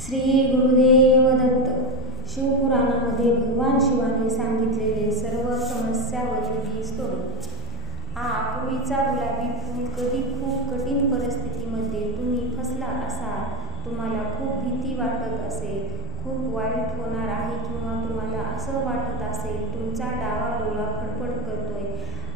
श्री गुरुदेव दत्त. शिवपुराणामध्ये भगवान शिवाने सांगितलेले सर्व समस्यावरती स्तोत्र. पूर्वीचा गुलाबी फूल. कधी खूप कठीण परिस्थितीमध्ये तुम्ही फसला असाल, तुम्हाला खूप भीती वाटत असेल, खूप वाईट होणार आहे किंवा तुम्हाला असं वाटत असेल तुमचा डावा डोळा फडफड करतोय,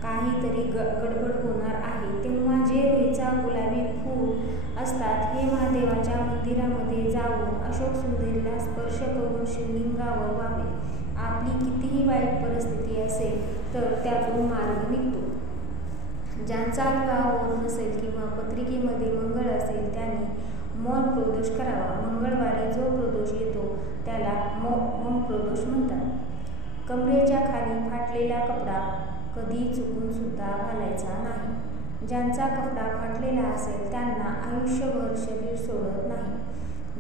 काहीतरी गडबड होणार आहे, तेव्हा जे रुईचा गुलाबी फूल असतात हे महादेवाच्या मंदिरामध्ये जाऊन अशोक सुंदरीला स्पर्श करून शिवलिंगावर व्हावे. आपली कितीही वाईट परिस्थिती असेल तर त्यातून मार्ग निघतो. ज्यांचा विवाह होत नसेल किंवा पत्रिकेमध्ये मंगळ असेल त्यांनी मौन प्रदोष करावा. मंगळवारी जो प्रदोष येतो त्याला मौन प्रदोष म्हणतात. कमरेच्या खाली फाटलेला कपडा कधी चुकून सुद्धा घालायचा नाही. ज्यांचा कपडा फाटलेला असेल त्यांना आयुष्यभर शरीर सोडत नाही,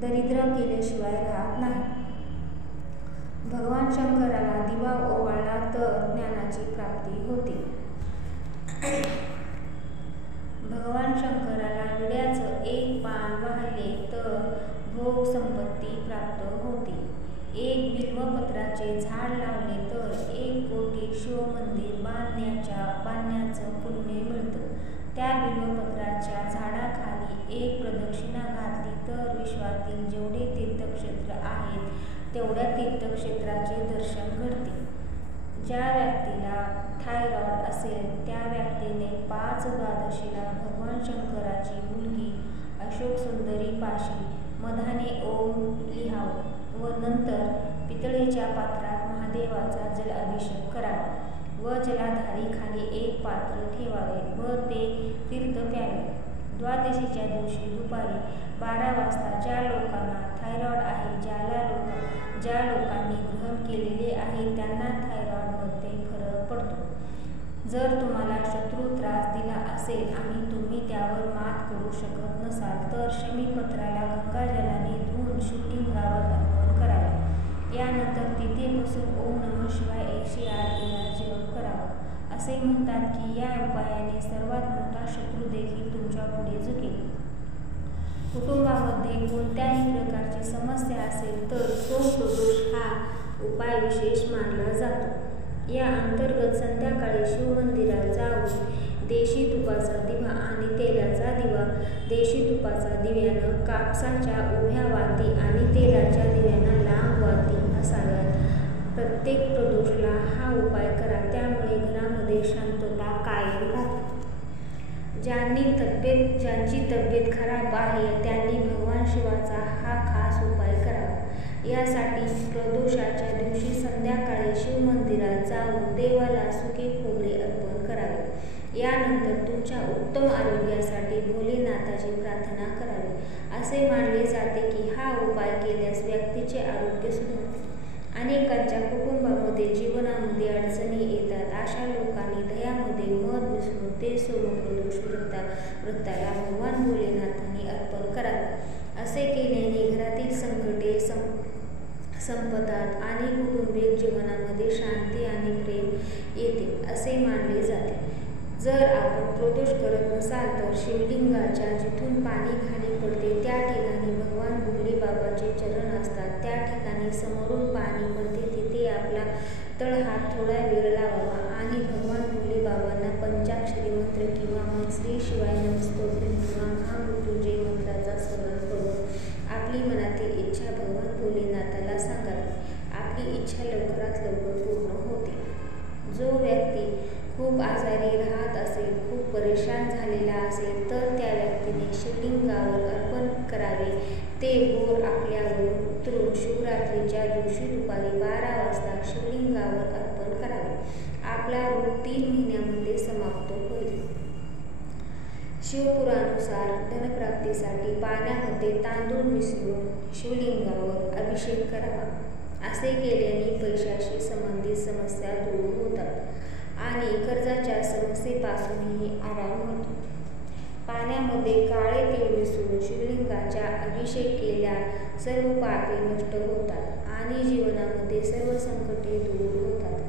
दरिद्र केल्याशिवाय राहत नाही. भगवान शंकराला दिवा ओवाळला तर ज्ञानाची प्राप्ती होते. भगवान शंकराला विड्याचं एक पान वाहिले तर भोग संपत्ती प्राप्त होते. एक बिल्वपत्राचे झाड लावले तर 1 कोटी शिवमंदिर बांधण्याचं पुण्य मिळतं. त्या बिल्वपत्राच्या झाडाखाली 1 प्रदक्षिणा घातली तर विश्वातील जेवढे तीर्थक्षेत्र आहेत तेवढ्या तीर्थक्षेत्राचे दर्शन घडते. ज्या व्यक्तीला थायरॉइड असेल त्या व्यक्तीने 5 द्वादशीला भगवान शंकराची मुलगी अशोक सुंदरी पाशी मधाने ओम लिहावं व नंतर पितळेच्या पात्रात महादेवाचा जल अभिषेक करावा व जलाधारी खाली 1 पात्र ठेवावे व ते तीर्थ प्यावे. द्वादशीच्या दिवशी दुपारी 12 वाजता ज्या लोकांना थायरॉइड आहे, ज्या लोकांनी ग्रहण केलेले आहे त्यांना थायरॉइडमध्ये फरक पडतो. जर तुम्हाला शत्रू त्रास दिला असेल आणि तुम्ही त्यावर मात करू शकत नसाल तर शमीपत्राला गंगाजलाने धुवून शिवलिंगावर अर्पण करावे. यानंतर तिथे बसून ओम नमः शिवाय 108 वेळा जप करावा. असे म्हणतात की या उपायाने सर्वात मोठा शत्रू देखील तुमच्या पुढे झुकेल. कुटुंबामध्ये कोणत्याही प्रकारची समस्या असेल तर सोमप्रदोष हा उपाय विशेष मानला जातो. या अंतर्गत संध्याकाळी शिवमंदिरात जाऊन देशी तुपाचा दिवा आणि तेलाचा दिवा, देशी तुपाचा दिव्यानं कापसाच्या उभ्या वाती आणि तेलाच्या दिव्यानं लांब वाती असाव्यात. प्रत्येक प्रदोषला हा उपाय करा, त्यामुळे घरामध्ये शांतता कायम राहते. ज्यांची तब्येत खराब आहे त्यांनी भगवान शिवाचा हा खास उपाय करावा. यासाठी प्रदोषाच्या दिवशी संध्याकाळी शिवमंदिरात जाऊन देवाला सुके खोबरे अर्पण करावे. यानंतर तुमच्या उत्तम आरोग्यासाठी भोलेनाथाची प्रार्थना करावी. असे मानले जाते की हा उपाय केल्यास व्यक्तीचे आरोग्य सुधारते. अनेकांच्या कुटुंबामध्ये जीवनामध्ये अडचणी येतात. अशा लोकांनी दह्यामध्ये मध मिसळून ते सोमप्रदोष व्रताला भगवान भोलेनाथांनी अर्पण करावे. असे केल्याने घरातील संकटे संपतात आणि कौटुंबिक जीवनामध्ये शांती आणि प्रेम येते असे मानले जाते. जर आपण प्रदोष करत नसाल तर शिवलिंगाच्या जिथून पाणी खाली पडते त्या ठिकाणी भगवान भोले बाबाचे चरण असतात. त्या ठिकाणी समोरून पाणी पडते तिथे आपला तळहात थोडा वेळ लावावा आणि भगवान भोले बाबांना पंचाक्षरी मंत्र किंवा मग श्री शिवाय नमस्तोत्र किंवा महामृत्युंजय मंत्राचा स्मरण करून आपली मनातील इच्छा भगवान भोलेनाथाला सांगावी. आपली इच्छा लवकरात लवकर पूर्ण होते. जो व्यक्ती खूप आजारी राहत असेल, खूप परेशान झालेला असेल तर त्या व्यक्तीने शिवलिंगावर अर्पण करावे. ते बोर आपल्यावरून उतरून शिवरात्रीच्या दिवशी दुपारी 12 वाजता शिवलिंगावर अर्पण करावे. आपला रोग 3 महिन्यामध्ये समाप्त होईल. शिवपुराणानुसार धनप्राप्तीसाठी पाण्यामध्ये तांदूळ मिसळून शिवलिंगावर अभिषेक करावा. असे केल्याने पैशाशी संबंधित समस्या दूर होतात आणि कर्जाच्या समस्येपासूनही आराम होतो. पाण्यामध्ये काळे तीळ मिसळून शिवलिंगाचा अभिषेक केल्यास सर्व पापे नष्ट होतात आणि जीवनामध्ये सर्व संकटे दूर होतात.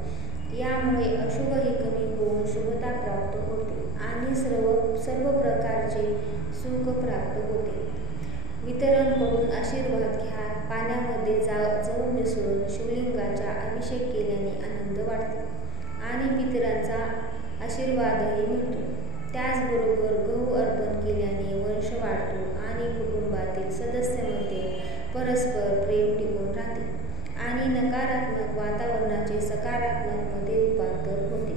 यामुळे अशुभही कमी होऊन शुभता प्राप्त होते आणि सर्व प्रकारचे सुख प्राप्त होते. वितरण करून आशीर्वाद घ्या. पाण्यामध्ये जव मिसळून शिवलिंगाचा अभिषेक केल्याने आनंद वाटतो आणि पितरांचा आशीर्वादही मिळतो. त्याचबरोबर गहू अर्पण केल्याने वंश वाढतो आणि कुटुंबातील सदस्यांमध्ये परस्पर प्रेम टिकून राहते आणि नकारात्मक वातावरणाचे सकारात्मकमध्ये रूपांतर होते.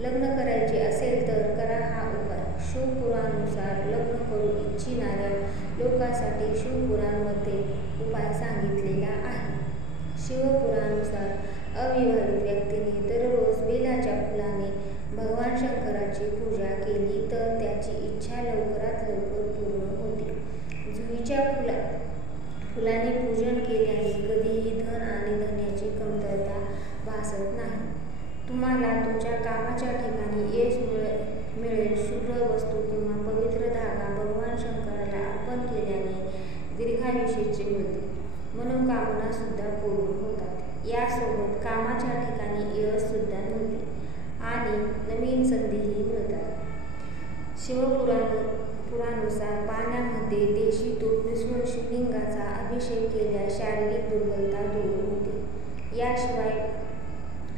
लग्न करायचे असेल तर करा हा उपाय. शिवपुराणानुसार लग्न करू इच्छिणाऱ्या लोकांसाठी शिवपुराणामध्ये उपाय सांगितलेला आहे. शिवपुराणानुसार अविवाहित व्यक्तीने दररोज बेलाच्या फुलाने भगवान शंकराची पूजा केली तर त्याची इच्छा लवकरात लवकर पूर्ण होते. जुईच्या फुलाने पूजन केल्याने कधीही धन आणि धान्याची कमतरता भासत नाही. तुम्हाला तुमच्या कामाच्या ठिकाणी यश मिळेल. शुभ्र वस्तू किंवा पवित्र धागा भगवान शंकराला अर्पण केल्याने दीर्घायुष्य मिळते. मनोकामना सुद्धा पूर्ण होतात. यासोबत कामाच्या ठिकाणी यश सुद्धा मिळते आणि नवीन संधीही मिळतात. शिवपुराणानुसार पाण्यामध्ये देशी तूप मिसळून शिवलिंगाचा अभिषेक केल्यास शारीरिक दुर्बलता दूर होते. याशिवाय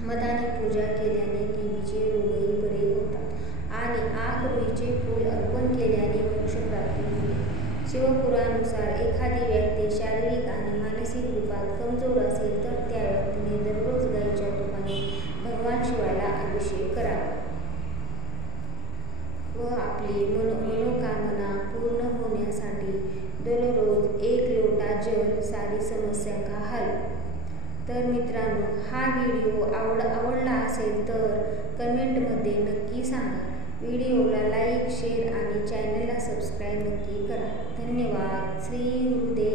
मधाने पूजा केल्याने टीबीचे रोगही बरे होतात आणि आकरुईचे फूल अर्पण केल्याने मोक्षप्राप्ती होते. शिवपुराणानुसार एखादी व्यक्ती शारीरिक आणि मानसिक रूपात कमजोर असेल तर त्या व्यक्तीने दररोज गाईच्या तुपाने भगवान शिवाला अभिषेक करावा व आपली मनोकामना पूर्ण होण्यासाठी दररोज 1 लोटा जल सारी समस्या का हल. तर मित्रांनो, हा व्हिडिओ आवडला असेल तर कमेंटमध्ये नक्की सांगा. व्हिडिओला लाईक, शेअर आणि चॅनलला सबस्क्राईब नक्की करा. धन्यवाद. श्री गुरुदेव.